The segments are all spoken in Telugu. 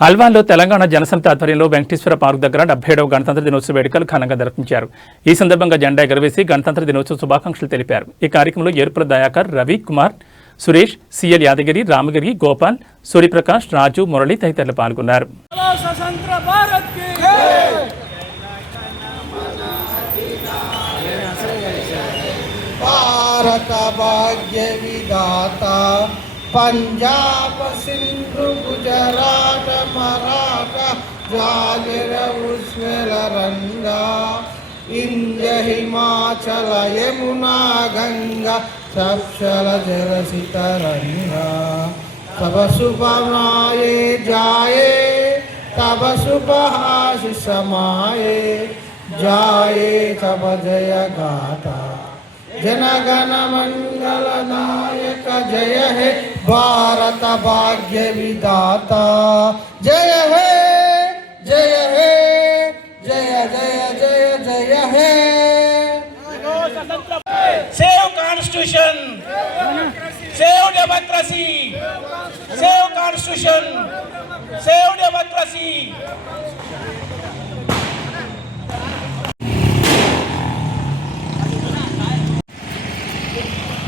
అల్వాల్లో తెలంగాణ జనసమితి ఆధ్వర్యంలో వెంకటేశ్వర పార్క్ దగ్గర 77వ గణతంత్ర దినోత్సవ వేడుకలు ఘనంగా నిర్వహించారు. ఈ సందర్భంగా జెండా ఎగరవేసి గణతంత్ర దినోత్సవ శుభాకాంక్షలు తెలిపారు. ఈ కార్యక్రమంలో ఏర్పుల దయాకర్, రవి కుమార్, సురేష్, సిఎల్ యాదగిరి, రామగిరి, గోపాల్, సూర్యప్రకాష్, రాజు, మురళి తదితరులు పాల్గొన్నారు. पंजाब सिंधु गुजरात मराठा जागिर उस्वेल रंगा इंद्र हिमाचल यमुना गंगा सप्शल जलसित रंगा तब सुबमाये जाए तब सुबहास समाये जाए तब जय गाथा जनगण मंगल नायक जय हे भारत भाग्य विधाता जय हे जय हे जय जय जय जय हे save constitution save democracy save constitution save democracy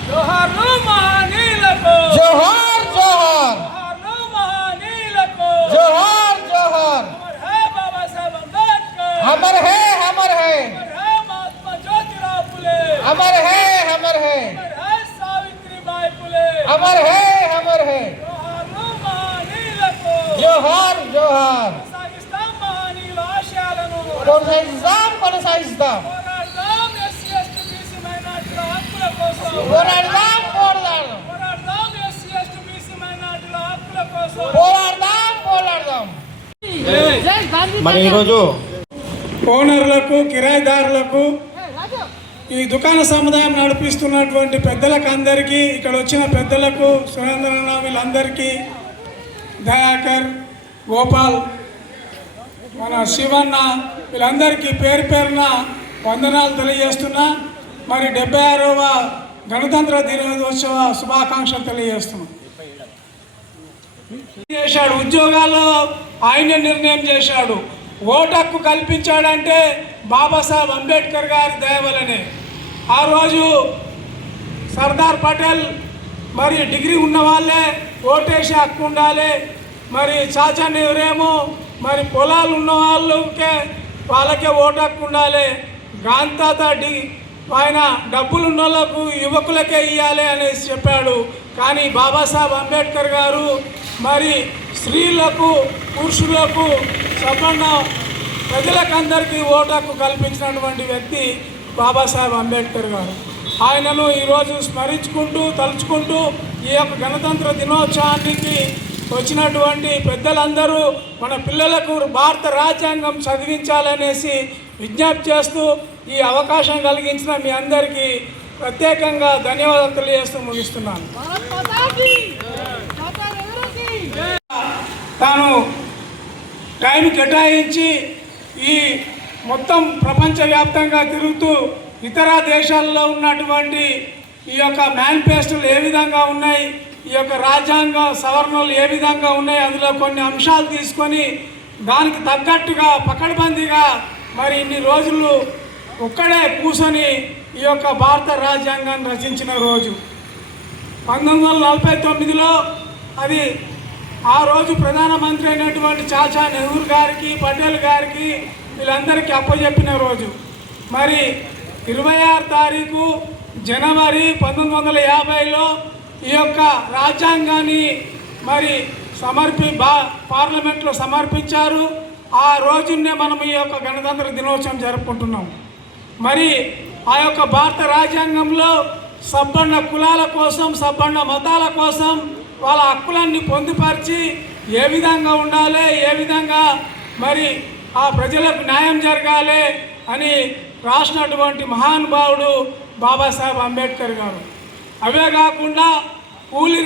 जोहार महानीलको जोहार जोहार महानीलको जोहार जोहार है बाबा साहब अम्बेडकर अमर है महात्मा ज्योतिराव फुले अमर है सावित्रीबाई फुले अमर है जोहार महानीलको जोहार जोहार पाकिस्तान महानील आशयाలను కొనసాగిస్తాం పోరాడదాం మరి ఈరోజు ఓనర్లకు కిరాయిదారులకు ఈ దుకాణ సముదాయం నడిపిస్తున్నటువంటి పెద్దలకు అందరికీ ఇక్కడ వచ్చిన పెద్దలకు సురేంద్రన్న వీళ్ళందరికీ దయాకర్ గోపాల్ మన శివన్న వీళ్ళందరికీ పేరు పేరున వందనాలు తెలియజేస్తున్నా. మరి 76వ గణతంత్ర దినోత్సవ శుభాకాంక్షలు తెలియజేస్తున్నాం. చేశాడు ఉద్యోగాల్లో ఆయన నిర్ణయం చేశాడు. ఓటు హక్కు కల్పించాడంటే బాబాసాహెబ్ అంబేద్కర్ గారి దయ వల్లనే. ఆ రోజు సర్దార్ పటేల్ మరి డిగ్రీ ఉన్న వాళ్ళే ఓటేసే హక్కు ఉండాలి, మరి చాచా నెహ్రూమో మరి పొలాలు ఉన్న వాళ్ళకే ఓటు హక్కు ఉండాలి, గాంధీ తాత ఆయన డబ్బులు ఉన్న వాళ్ళకు యువకులకే ఇవ్వాలి అనేసి చెప్పాడు. కానీ బాబాసాహెబ్ అంబేద్కర్ గారు మరి స్త్రీలకు పురుషులకు సమాన ప్రజలకందరికీ ఓటు హక్కు కల్పించినటువంటి వ్యక్తి బాబాసాహెబ్ అంబేద్కర్ గారు. ఆయనను ఈరోజు స్మరించుకుంటూ తలుచుకుంటూ ఈ యొక్క గణతంత్ర దినోత్సవానికి వచ్చినటువంటి పెద్దలందరూ మన పిల్లలకు భారత రాజ్యాంగం చదివించాలనేసి విజ్ఞప్తి చేస్తూ ఈ అవకాశం కలిగించిన మీ అందరికీ ప్రత్యేకంగా ధన్యవాదాలు తెలియజేస్తూ ముగిస్తున్నాను. తాను టైం కేటాయించి ఈ మొత్తం ప్రపంచవ్యాప్తంగా తిరుగుతూ ఇతర దేశాల్లో ఉన్నటువంటి ఈ యొక్క మేనిఫెస్టోలు ఏ విధంగా ఉన్నాయి, ఈ యొక్క రాజ్యాంగ సవరణలు ఏ విధంగా ఉన్నాయి, అందులో కొన్ని అంశాలు తీసుకొని దానికి తగ్గట్టుగా పకడ్బందీగా మరి ఇన్ని రోజులు ఒక్కడే కూర్చొని ఈ యొక్క భారత రాజ్యాంగాన్ని రచించిన రోజు 1949లో అది ఆ రోజు ప్రధానమంత్రి అయినటువంటి చాచా నెహ్రూ గారికి, పటేల్ గారికి వీళ్ళందరికీ అప్పచెప్పిన రోజు. మరి 26 తారీఖు జనవరి 1950లో ఈ యొక్క రాజ్యాంగాన్ని మరి పార్లమెంట్లో సమర్పించారు. ఆ రోజునే మనం ఈ యొక్క గణతంత్ర దినోత్సవం జరుపుకుంటున్నాం. మరి ఆ యొక్క భారత రాజ్యాంగంలో సబ్బండ కులాల కోసం, సబ్బండ మతాల కోసం వాళ్ళ హక్కులన్నీ పొందుపరిచి ఏ విధంగా ఉండాలి, ఏ విధంగా మరి ఆ ప్రజలకు న్యాయం జరగాలి అని రాసినటువంటి మహానుభావుడు బాబాసాహెబ్ అంబేద్కర్ గారు. అవే కాకుండా కూలి